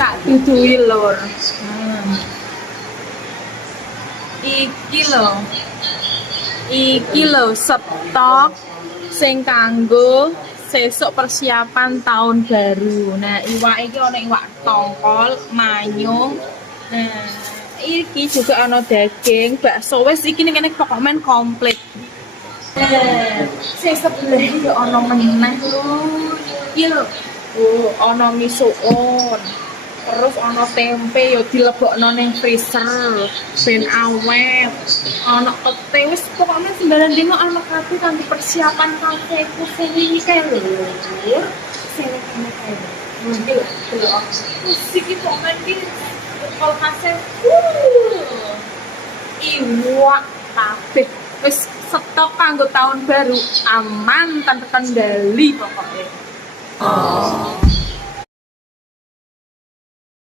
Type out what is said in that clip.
tak dudui lur. Iki lho stok sing kanggo sesuk persiapan tahun baru. Nah, iwak iki ana iwak tongkol, manyung. Nah, iki juga ana daging, bakso. Wis iki ning kene pokok men komplit. Sing sebelah iki yo ana meneh lho. Iki lho. Oh, ana misuun. Terus ana tempe yo dilebokno ning freezer ben awet. Ana pete wis pokoknya sembarang dino ana kabeh kanggo persiapan kafeku sing iki kae lho. Sing kene kae. Iki lho, delok. Musik iki kok men iki kulkase. Iwak kabeh wis stok kanggo tahun baru aman tanpa kendali pokoknya.